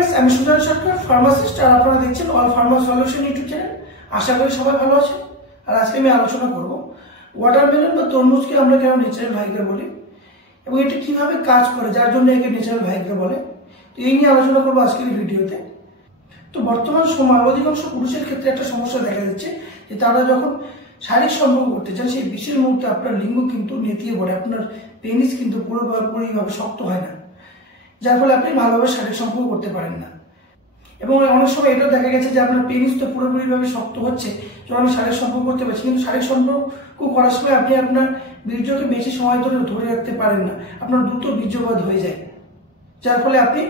Friends আমি সুজন সরকার pharmacist আর আপনারা দেখছেন all pharma solution YouTube channel. আশা করি সবাই ভালো আছেন। আর আজকে আমি আলোচনা করব ওয়াটারমেলন বা তরমুজকে আমরা কেন ন্যাচারাল ভাইগ্রা বলি এবং এটা কিভাবে কাজ করে যার জন্য একে ন্যাচারাল ভাইগ্রা বলে। তো এই নিয়ে আলোচনা করব আজকের ভিডিওতে। তো বর্তমান সময় অধিকাংশ পুরুষের ক্ষেত্রে একটা সমস্যা দেখা যাচ্ছে যে তারা যখন শারীরিক সম্পর্ক করতে চান সেই বিশেষ মুহূর্তে আপনার লিঙ্গ কিন্তু নেতিয়ে পড়ে, আপনার পেনিস কিন্তু পুরোপুরিভাবে শক্ত হয় না, যার ফলে আপনি ভালোভাবে শারীরিক সম্পর্ক করতে পারেন না। এবং অনেক সময় এটাও দেখা গেছে যে আপনার পেনিস তো পুরোপুরিভাবে শক্ত হচ্ছে যখন আমি শারীরিক সম্পর্ক করতে পারছি, কিন্তু শারীরিক সম্পর্ক করার সময় আপনি আপনার বীর্যকে বেশি সময় ধরে রাখতে পারেন না, আপনার দ্রুত বীর্যপাত হয়ে যায়, যার ফলে আপনি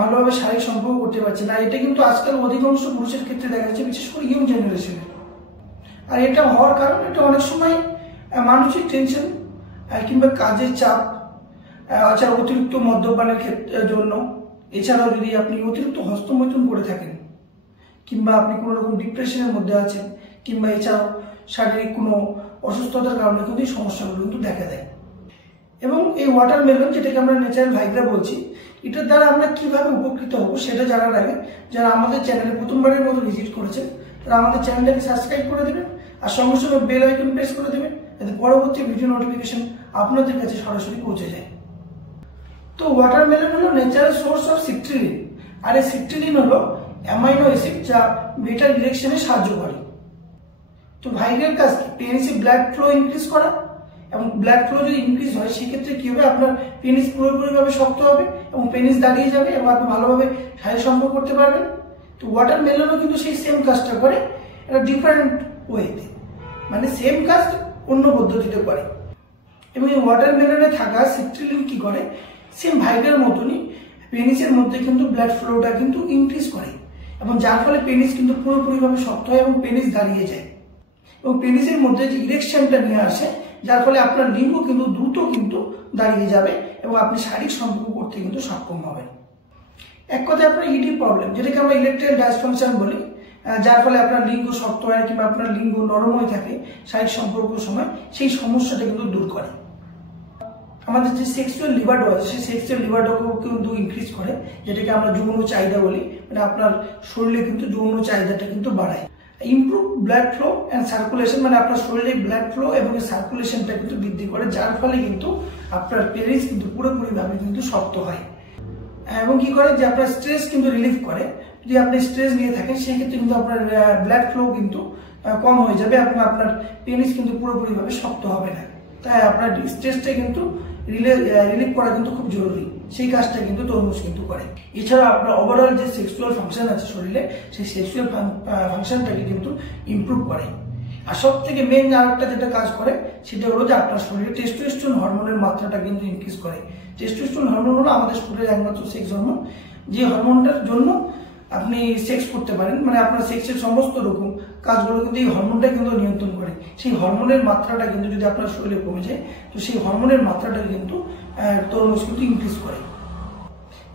ভালোভাবে শারীরিক সম্পর্ক করতে পারছেন না। এটা কিন্তু আজকাল অধিকাংশ পুরুষের ক্ষেত্রে দেখা যাচ্ছে, বিশেষ করে ইয়ং জেনারেশনে। আর এটা হওয়ার কারণ এটা অনেক সময় মানসিক টেনশন কিংবা কাজের চাপ, এছাড়া অতিরিক্ত মদ্যপানের জন্য, এছাড়াও যদি আপনি অতিরিক্ত হস্তমৈথুন করে থাকেন কিংবা আপনি কোনো রকম ডিপ্রেশনের মধ্যে আছেন কিংবা এছাড়াও শারীরিক কোনো অসুস্থতার কারণে কিন্তু এই সমস্যাগুলো কিন্তু দেখা দেয়। এবং এই ওয়াটারমেলন, যেটাকে আমরা ন্যাচারাল ভাইগ্রা বলছি, এটার দ্বারা আমরা কিভাবে উপকৃত হব সেটা জানার আগে যারা আমাদের চ্যানেলে প্রথমবারের মতো ভিজিট করেছেন তারা আমাদের চ্যানেলটাকে সাবস্ক্রাইব করে দেবেন আর সঙ্গে সঙ্গে বেল আইকন প্রেস করে দেবেন, যাতে পরবর্তী ভিডিও নোটিফিকেশন আপনাদের কাছে সরাসরি পৌঁছে যায়। তো ওয়াটারমেলন হলো ন্যাচারাল সোর্স অফ সিট্রিলিন, আর এই সিট্রিলিন হলো অ্যামাইনো অ্যাসিড যা বেটার ডিরেকশনে সাহায্য করে। তো ভাইগ্রার কাজ কি? পেনিসে ব্লাড ফ্লো ইনক্রিজ করা, এবং ব্লাড ফ্লো যদি ইনক্রিজ হয় সেক্ষেত্রে কি হবে, আপনার পেনিস পুরোপুরিভাবে শক্ত হবে এবং পেনিস দাঁড়িয়ে যাবে এবং আপনি ভালোভাবে শারীরিক সম্পর্ক করতে পারবেন। তো ওয়াটারমেলনও কিন্তু সেই সেম কাজটা করে, একটা ডিফারেন্ট ওয়েতে, মানে সেম কাজ অন্য পদ্ধতিতে করে। এবং এই ওয়াটারমেলনে থাকা সিট্রিলিন কি করে, সেম ভাইগ্রার মতনই পেনিসের মধ্যে কিন্তু ব্লাড ফ্লোটা কিন্তু ইনক্রিজ করে এবং যার ফলে পেনিস কিন্তু পুরোপুরিভাবে শক্ত হয় এবং পেনিস দাঁড়িয়ে যায় এবং পেনিসের মধ্যে যে ইরেকশনটা নিয়ে আসে, যার ফলে আপনার লিঙ্গ কিন্তু দ্রুত কিন্তু দাঁড়িয়ে যাবে এবং আপনি শারীরিক সম্পর্ক করতে কিন্তু সক্ষম হবেন। এক কথায় আপনার ইডি প্রবলেম, যেটাকে আমরা ইরেকটাইল ডাইসফাংশন বলি, যার ফলে আপনার লিঙ্গ শক্ত হয় কিংবা আপনার লিঙ্গ নরম হয়ে থাকে শারীরিক সম্পর্কের সময়, সেই সমস্যাটা কিন্তু দূর করে। আমাদের যে সেক্সুয়াল লিভারডো আছে সেই সেক্সুয়াল লিভারডোকেও কিন্তু ইনক্রিজ করে, যেটাকে আমরা যৌন চাহিদা বলি, মানে আপনার শরীরে কিন্তু যৌন চাহিদাটা কিন্তু বাড়ায়। Improve blood flow and circulation, মানে আপনার শরীরে ব্লাড ফ্লো এবং সার্কুলেশনটা কিন্তু বৃদ্ধি করে, যার ফলে কিন্তু আপনার পেনিস কিন্তু পুরোপুরিভাবে কিন্তু শক্ত হয়। এবং কি করে যে আপনার স্ট্রেস কিন্তু রিলিফ করে, যদি আপনি স্ট্রেস নিয়ে থাকেন সেই ক্ষেত্রে কিন্তু আপনার ব্লাড ফ্লো কিন্তু কম হয়ে যাবে এবং আপনার পেনিস কিন্তু পুরোপুরিভাবে শক্ত হবে না। তাই আপনার স্ট্রেসটা কিন্তু রিলিফ করা কিন্তু খুব জরুরি, সেই কাজটা কিন্তু তরমুজ কিন্তু করে। এছাড়া আপনার ওভারঅল যে সেক্সুয়াল ফাংশন আছে শরীরে, সেই সেক্সুয়াল ফাংশনটাকে কিন্তু ইমপ্রুভ করে। আর সব থেকে মেন আরেকটা যেটা কাজ করে সেটা হলো যে আপনার শরীরে টেস্টোস্টেরন হরমোনের মাত্রাটা কিন্তু ইনক্রিজ করে। টেস্টোস্টেরন হরমোন হলো আমাদের শরীরের একমাত্র সেক্স হরমোন, যে হরমোনটার জন্য আপনি সেক্স করতে পারেন, মানে আপনার সেক্সের সমস্ত রকম কাজগুলো কিন্তু এই হরমোনটা কিন্তু নিয়ন্ত্রণ করে। সেই হরমোনের মাত্রাটা কিন্তু যদি আপনার শরীরে কমে যায়, তো সেই হরমোনের মাত্রাটা কিন্তু তরমুজ কিন্তু ইনক্রিজ করে।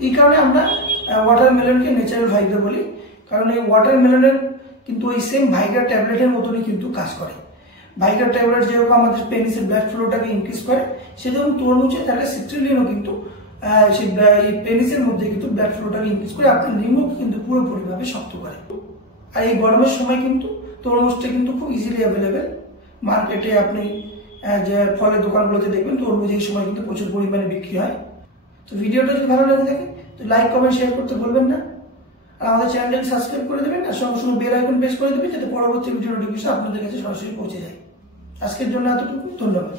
এই কারণে আমরা ওয়াটারমেলনকে ন্যাচারাল ভাইগ্রা বলি, কারণ এই ওয়াটারমেলনের কিন্তু ওই সেম ভাইগ্রা ট্যাবলেটের মতনই কিন্তু কাজ করে। ভাইগ্রা ট্যাবলেট যেরকম আমাদের পেনিসের ব্লাড ফ্লোটাকে ইনক্রিজ করে, সেরকম তরমুজে থাকা সিট্রিলিনও কিন্তু সেই পেনিসের মধ্যে কিন্তু ব্লাড ফ্লোটাকে ইনক্রিজ করে আপনার লিঙ্গকে কিন্তু পুরোপুরিভাবে শক্ত করে। আর এই গরমের সময় কিন্তু তরমুজটা কিন্তু খুব ইজিলি অ্যাভেলেবেল মার্কেটে। আপনি যে ফলের দোকানগুলোতে দেখবেন তরমুজ এই সময় কিন্তু প্রচুর পরিমাণে বিক্রি হয়। তো ভিডিওটা যদি ভালো লাগে থাকে তো লাইক কমেন্ট শেয়ার করতে ভুলবেন না, আর আমাদের চ্যানেলটাকে সাবস্ক্রাইব করে দেবেন আর সঙ্গে সঙ্গে বেল আইকন প্রেস করে দেবেন, যাতে পরবর্তী ভিডিও নোটিফিকেশন আপনাদের কাছে সরাসরি পৌঁছে যায়। আজকের জন্য এতটুকু, ধন্যবাদ।